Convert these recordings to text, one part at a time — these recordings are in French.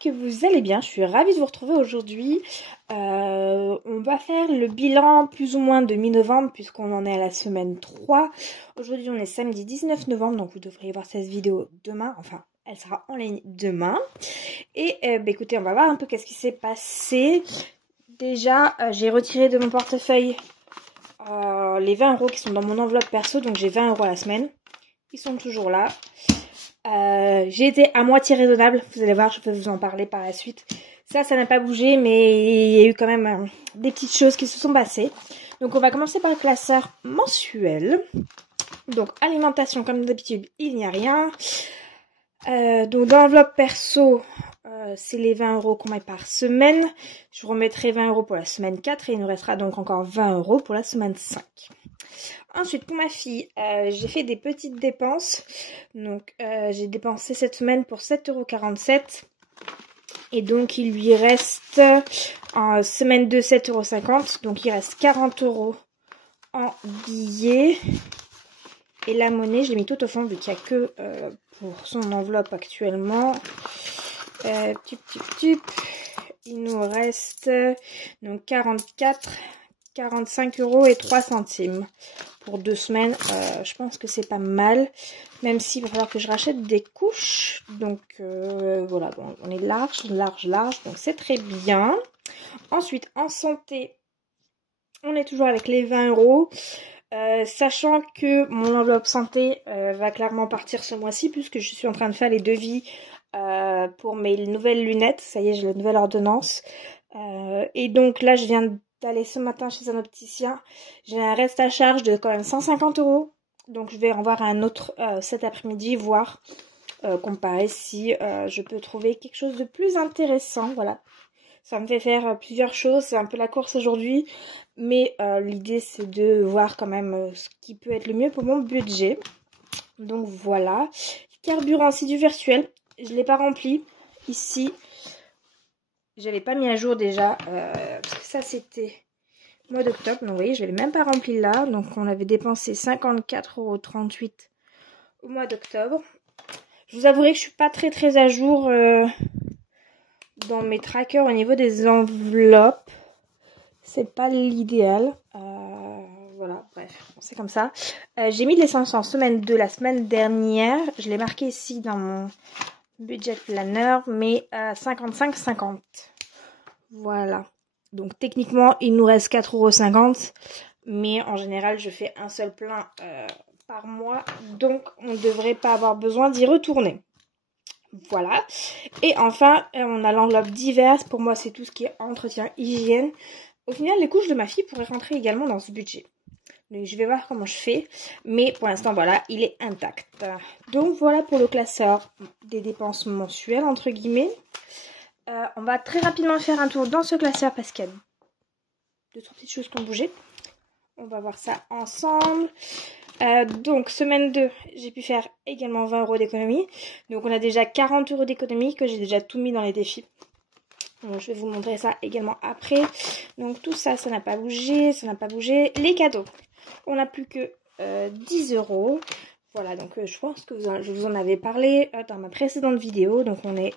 que vous allez bien. Je suis ravie de vous retrouver aujourd'hui. On va faire le bilan plus ou moins de mi-novembre puisqu'on en est à la semaine 3. Aujourd'hui, on est samedi 19 novembre, donc vous devriez voir cette vidéo demain. Enfin, elle sera en ligne demain. Et écoutez, on va voir un peu qu'est-ce qui s'est passé. Déjà, j'ai retiré de mon portefeuille les 20 € qui sont dans mon enveloppe perso, donc j'ai 20 € à la semaine. Ils sont toujours là. J'ai été à moitié raisonnable, vous allez voir, je peux vous en parler par la suite. Ça n'a pas bougé, mais il y a eu quand même des petites choses qui se sont passées. Donc on va commencer par le classeur mensuel. Donc alimentation, comme d'habitude, il n'y a rien. Donc dans l'enveloppe perso, c'est les 20 € qu'on met par semaine. Je remettrai 20 € pour la semaine 4 et il nous restera donc encore 20 € pour la semaine 5. Ensuite, pour ma fille, j'ai fait des petites dépenses. Donc, j'ai dépensé cette semaine pour 7,47 €. Et donc, il lui reste en semaine 2, 7,50 €. Donc, il reste 40 € en billets. Et la monnaie, je l'ai mis tout au fond vu qu'il n'y a que pour son enveloppe actuellement. Il nous reste donc 45 € et 3 centimes pour 2 semaines. Je pense que c'est pas mal, même s'il va falloir que je rachète des couches. Donc voilà, bon, on est large, donc c'est très bien. Ensuite, en santé, on est toujours avec les 20 €. Sachant que mon enveloppe santé va clairement partir ce mois-ci puisque je suis en train de faire les devis pour mes nouvelles lunettes. Ça y est, j'ai la nouvelle ordonnance. Et donc là, je viens d'aller ce matin chez un opticien. J'ai un reste à charge de quand même 150 €. Donc je vais en voir un autre cet après-midi, voir, comparer si je peux trouver quelque chose de plus intéressant. Voilà. Ça me fait faire plusieurs choses. C'est un peu la course aujourd'hui. Mais l'idée, c'est de voir quand même ce qui peut être le mieux pour mon budget. Donc voilà. Carburant, c'est du virtuel. Je ne l'ai pas rempli. Ici, je l'avais pas mis à jour déjà. Parce que ça, c'était mois d'octobre. Donc vous voyez, je ne l'ai même pas rempli là. Donc on avait dépensé 54,38 € au mois d'octobre. Je vous avouerai que je suis pas très à jour dans mes trackers au niveau des enveloppes. C'est pas l'idéal. Voilà, bref, c'est comme ça. J'ai mis de l'essence en semaine 2 la semaine dernière. Je l'ai marqué ici dans mon budget planner, mais 55,50 €. Voilà. Donc techniquement, il nous reste 4,50 €. Mais en général, je fais un seul plein par mois. Donc, on ne devrait pas avoir besoin d'y retourner. Voilà. Et enfin, on a l'enveloppe diverses. Pour moi, c'est tout ce qui est entretien, hygiène. Au final, les couches de ma fille pourraient rentrer également dans ce budget. Donc, je vais voir comment je fais. Mais pour l'instant, voilà, il est intact. Donc, voilà pour le classeur des dépenses mensuelles, entre guillemets. On va très rapidement faire un tour dans ce classeur parce qu'il y a 2-3 petites choses qui ont bougé. On va voir ça ensemble. Donc, semaine 2, j'ai pu faire également 20 € d'économie. Donc, on a déjà 40 € d'économie que j'ai déjà tout mis dans les défis. Donc, je vais vous montrer ça également après. Donc, tout ça, ça n'a pas bougé. Les cadeaux, on n'a plus que 10 €. Voilà, donc je pense que je vous en avais parlé dans ma précédente vidéo. Donc, on est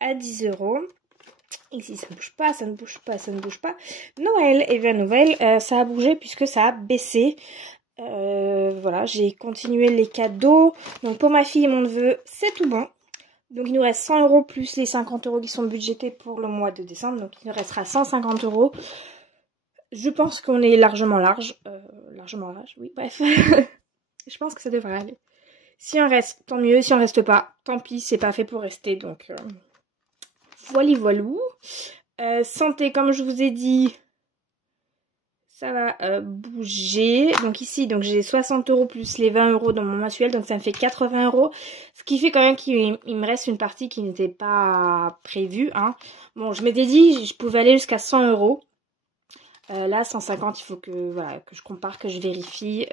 à 10 €. Ici, ça ne bouge pas, ça ne bouge pas, ça ne bouge pas. Noël, et bien Noël, ça a bougé puisque ça a baissé. Voilà, j'ai continué les cadeaux. Donc, pour ma fille et mon neveu, c'est tout bon. Donc, il nous reste 100 € plus les 50 € qui sont budgétés pour le mois de décembre. Donc, il nous restera 150 €. Je pense qu'on est largement large. Oui, bref. Je pense que ça devrait aller. Si on reste, tant mieux. Si on reste pas, tant pis, c'est pas fait pour rester. Donc, voilou. Santé, comme je vous ai dit, ça va bouger. Donc ici, donc j'ai 60 € plus les 20 € dans mon mensuel. Donc ça me fait 80 €. Ce qui fait quand même qu'il me reste une partie qui n'était pas prévue. Hein. Bon, je m'étais dit je pouvais aller jusqu'à 100 €. Là, 150, il faut que, voilà, que je compare, que je vérifie,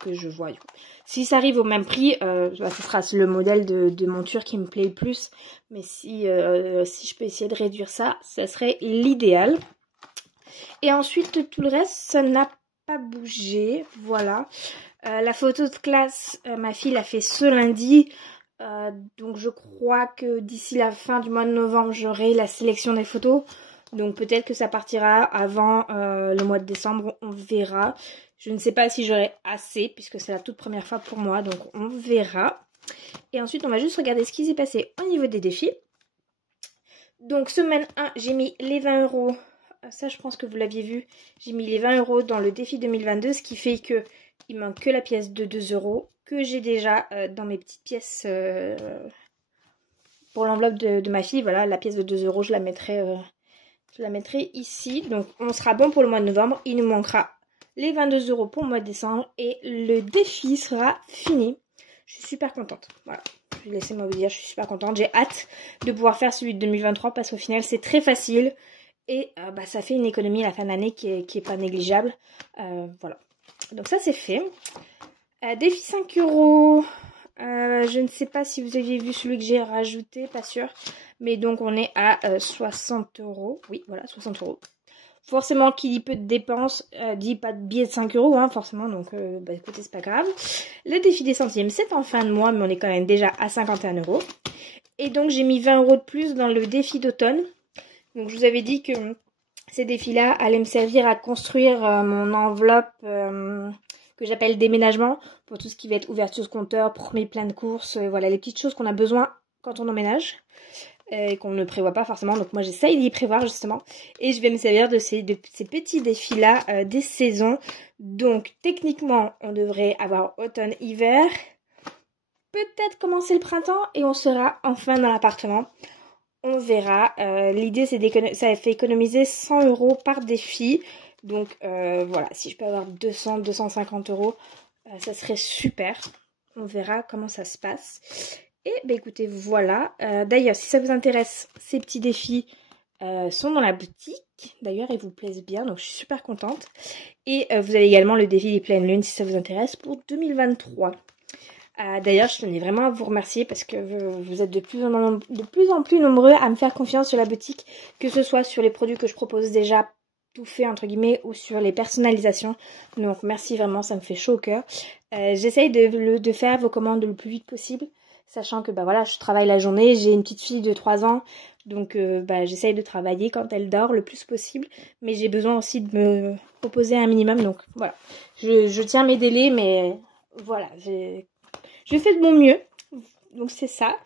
que je voie. Si ça arrive au même prix, ce sera le modèle de monture qui me plaît le plus. Mais si je peux essayer de réduire ça, ça serait l'idéal. Et ensuite, tout le reste, ça n'a pas bougé. Voilà. La photo de classe, ma fille l'a fait ce lundi. Donc je crois que d'ici la fin du mois de novembre, j'aurai la sélection des photos. Donc peut-être que ça partira avant le mois de décembre, on verra. Je ne sais pas si j'aurai assez, puisque c'est la toute première fois pour moi, donc on verra. Et ensuite, on va juste regarder ce qui s'est passé au niveau des défis. Donc semaine 1, j'ai mis les 20 €. Ça, je pense que vous l'aviez vu. J'ai mis les 20 € dans le défi 2022, ce qui fait que il manque que la pièce de 2 € que j'ai déjà dans mes petites pièces pour l'enveloppe de ma fille. Voilà, la pièce de 2 €, je la mettrai ici. Donc, on sera bon pour le mois de novembre. Il nous manquera les 22 € pour le mois de décembre et le défi sera fini. Je suis super contente. Voilà. Laissez-moi vous dire, je suis super contente. J'ai hâte de pouvoir faire celui de 2023 parce qu'au final, c'est très facile. Et ça fait une économie à la fin de l'année qui est pas négligeable. Voilà. Donc ça, c'est fait. Défi 5 €. Je ne sais pas si vous aviez vu celui que j'ai rajouté, pas sûr. Mais donc, on est à 60 €. Oui, voilà, 60 €. Forcément, qui dit peu de dépenses, dit pas de billet de 5 €, hein, forcément. Donc, écoutez, c'est pas grave. Le défi des centièmes, c'est en fin de mois, mais on est quand même déjà à 51 €. Et donc, j'ai mis 20 € de plus dans le défi d'automne. Donc, je vous avais dit que ces défis-là allaient me servir à construire mon enveloppe que j'appelle déménagement, pour tout ce qui va être ouverture de compteur, premier plein de courses, voilà, les petites choses qu'on a besoin quand on emménage. Et qu'on ne prévoit pas forcément. Donc moi j'essaye d'y prévoir justement. Et je vais me servir de ces petits défis-là des saisons. Donc techniquement on devrait avoir automne-hiver. Peut-être commencer le printemps et on sera enfin dans l'appartement. On verra. L'idée c'est ça fait économiser 100 € par défi. Donc voilà, si je peux avoir 200-250 €, ça serait super. On verra comment ça se passe. Et écoutez, voilà. D'ailleurs, si ça vous intéresse, ces petits défis sont dans la boutique. D'ailleurs, ils vous plaisent bien, donc je suis super contente. Et vous avez également le défi des pleines lunes, si ça vous intéresse, pour 2023. D'ailleurs, je tenais vraiment à vous remercier parce que vous êtes de plus en plus nombreux à me faire confiance sur la boutique, que ce soit sur les produits que je propose déjà tout fait entre guillemets ou sur les personnalisations. Donc merci vraiment, ça me fait chaud au cœur. J'essaye de faire vos commandes le plus vite possible. Sachant que voilà, je travaille la journée, j'ai une petite fille de 3 ans, donc j'essaye de travailler quand elle dort le plus possible, mais j'ai besoin aussi de me reposer un minimum, donc voilà. Je tiens mes délais, mais voilà, je fais de mon mieux, donc c'est ça.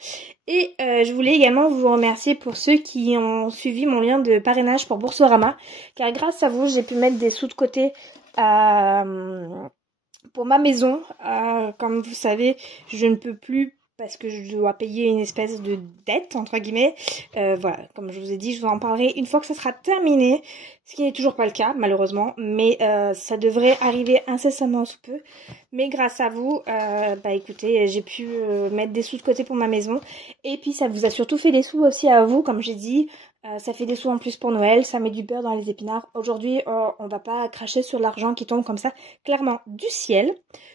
Et je voulais également vous remercier pour ceux qui ont suivi mon lien de parrainage pour Boursorama, car grâce à vous, j'ai pu mettre des sous de côté pour ma maison. Comme vous savez, je ne peux plus parce que je dois payer une espèce de dette, entre guillemets. Voilà, comme je vous ai dit, je vous en parlerai une fois que ça sera terminé, ce qui n'est toujours pas le cas, malheureusement, mais ça devrait arriver incessamment sous peu. Mais grâce à vous, écoutez, j'ai pu mettre des sous de côté pour ma maison, et puis ça vous a surtout fait des sous aussi à vous, comme j'ai dit. Ça fait des sous en plus pour Noël, ça met du beurre dans les épinards. Aujourd'hui, on va pas cracher sur l'argent qui tombe comme ça, clairement du ciel.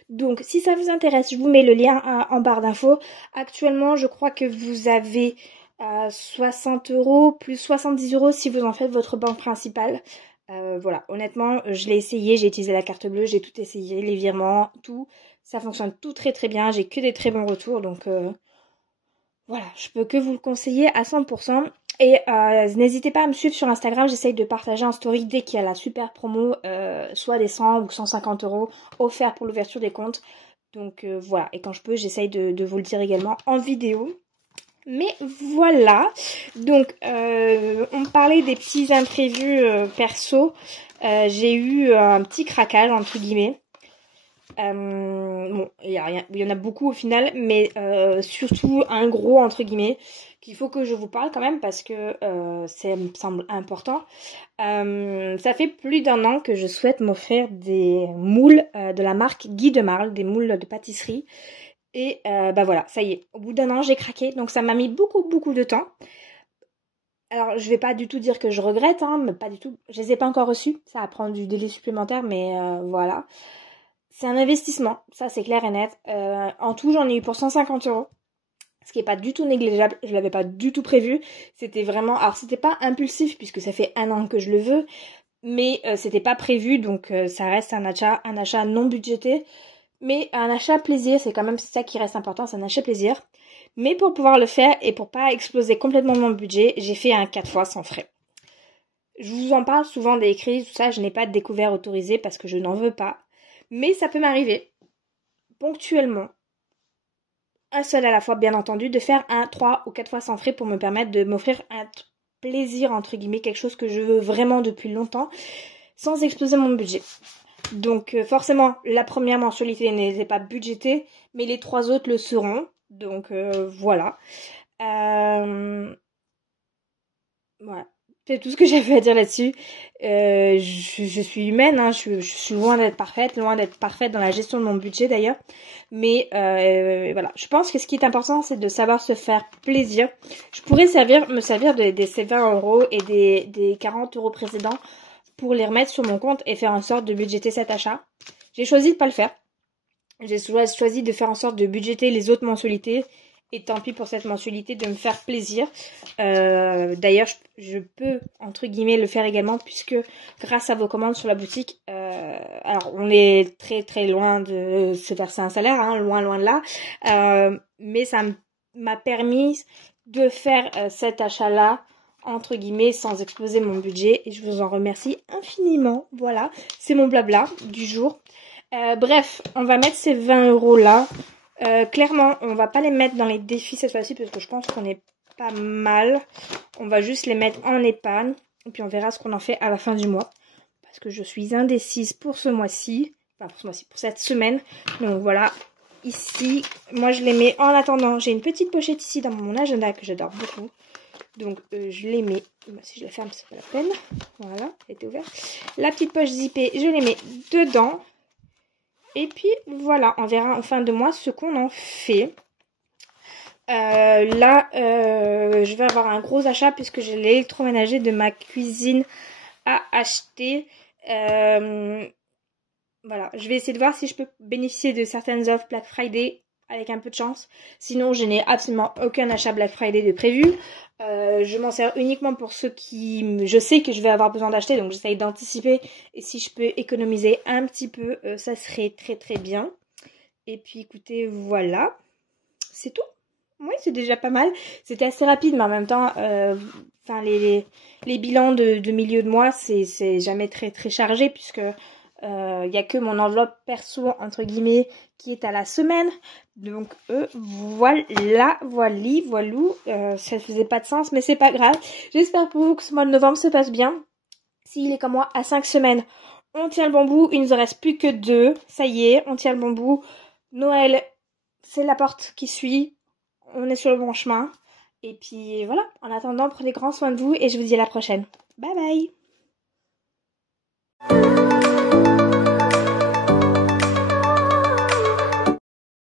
Donc, si ça vous intéresse, je vous mets le lien en barre d'infos. Actuellement, je crois que vous avez 60 € plus 70 € si vous en faites votre banque principale. Voilà, honnêtement, je l'ai essayé, j'ai utilisé la carte bleue, j'ai tout essayé, les virements, tout. Ça fonctionne tout très très bien, j'ai que des très bons retours, donc voilà, je peux que vous le conseiller à 100%. Et n'hésitez pas à me suivre sur Instagram, j'essaye de partager en story dès qu'il y a la super promo, soit des 100 ou 150 € offerts pour l'ouverture des comptes. Donc voilà, et quand je peux, j'essaye de vous le dire également en vidéo. Mais voilà, donc on me parlait des petits imprévus perso. J'ai eu un petit craquage entre guillemets. Bon, il y en a beaucoup au final, mais surtout un gros entre guillemets qu'il faut que je vous parle quand même parce que ça me semble important. Ça fait plus d'1 an que je souhaite m'offrir des moules de la marque Guy de Marle, des moules de pâtisserie. Et voilà, ça y est, au bout d'1 an j'ai craqué, donc ça m'a mis beaucoup de temps. Alors je vais pas du tout dire que je regrette, hein, mais pas du tout. Je les ai pas encore reçus, ça va prendre du délai supplémentaire, mais voilà. C'est un investissement, ça c'est clair et net. En tout, j'en ai eu pour 150 €, ce qui est pas du tout négligeable. Je l'avais pas du tout prévu. C'était vraiment, alors c'était pas impulsif puisque ça fait 1 an que je le veux, mais c'était pas prévu, donc ça reste un achat non budgété, mais un achat plaisir. C'est quand même ça qui reste important, c'est un achat plaisir. Mais pour pouvoir le faire et pour pas exploser complètement mon budget, j'ai fait un 4 fois sans frais. Je vous en parle souvent des crédits, tout ça, je n'ai pas de découvert autorisé parce que je n'en veux pas. Mais ça peut m'arriver, ponctuellement, un seul à la fois bien entendu, de faire un 3 ou 4 fois sans frais pour me permettre de m'offrir un plaisir, entre guillemets, quelque chose que je veux vraiment depuis longtemps, sans exploser mon budget. Donc forcément, la première mensualité n'était pas budgétée, mais les 3 autres le seront. Donc voilà. Voilà. C'est tout ce que j'avais à dire là-dessus. Je suis humaine, hein, je suis loin d'être parfaite dans la gestion de mon budget d'ailleurs. Mais voilà, je pense que ce qui est important, c'est de savoir se faire plaisir. Je pourrais me servir de ces 20 € et des 40 € précédents pour les remettre sur mon compte et faire en sorte de budgéter cet achat. J'ai choisi de pas le faire. J'ai choisi de faire en sorte de budgéter les autres mensualités. Et tant pis pour cette mensualité, de me faire plaisir. D'ailleurs, je peux, entre guillemets, le faire également, puisque grâce à vos commandes sur la boutique, alors on est très très loin de se verser un salaire, hein, loin de là, mais ça m'a permis de faire cet achat-là, entre guillemets, sans exploser mon budget, et je vous en remercie infiniment. Voilà, c'est mon blabla du jour. Bref, on va mettre ces 20 € là. Clairement, on va pas les mettre dans les défis cette fois-ci parce que je pense qu'on est pas mal. On va juste les mettre en épargne et puis on verra ce qu'on en fait à la fin du mois. Parce que je suis indécise pour ce mois-ci. Enfin, pour cette semaine. Donc voilà, ici, moi je les mets en attendant. J'ai une petite pochette ici dans mon agenda que j'adore beaucoup. Donc je les mets, si je la ferme c'est pas la peine. Voilà, elle était ouverte. La petite poche zippée, je les mets dedans. Et puis voilà, on verra en fin de mois ce qu'on en fait. Là, je vais avoir un gros achat puisque j'ai l'électroménager de ma cuisine à acheter. Voilà, je vais essayer de voir si je peux bénéficier de certaines offres Black Friday avec un peu de chance. Sinon, je n'ai absolument aucun achat Black Friday de prévu. Je m'en sers uniquement pour ceux qui je sais que je vais avoir besoin d'acheter, donc j'essaye d'anticiper. Et si je peux économiser un petit peu, ça serait très très bien. Et puis écoutez, voilà, c'est tout. Oui, c'est déjà pas mal. C'était assez rapide, mais en même temps, enfin les bilans de milieu de mois, c'est jamais très très chargé puisque il n'y a que mon enveloppe perso entre guillemets qui est à la semaine. Donc voilou, ça faisait pas de sens mais c'est pas grave. J'espère pour vous que ce mois de novembre se passe bien. S'il est comme moi à 5 semaines, on tient le bon bout. Il nous en reste plus que 2. Ça y est, on tient le bon bout. Noël, c'est la porte qui suit. On est sur le bon chemin. Et puis voilà, en attendant, prenez grand soin de vous et je vous dis à la prochaine. Bye bye!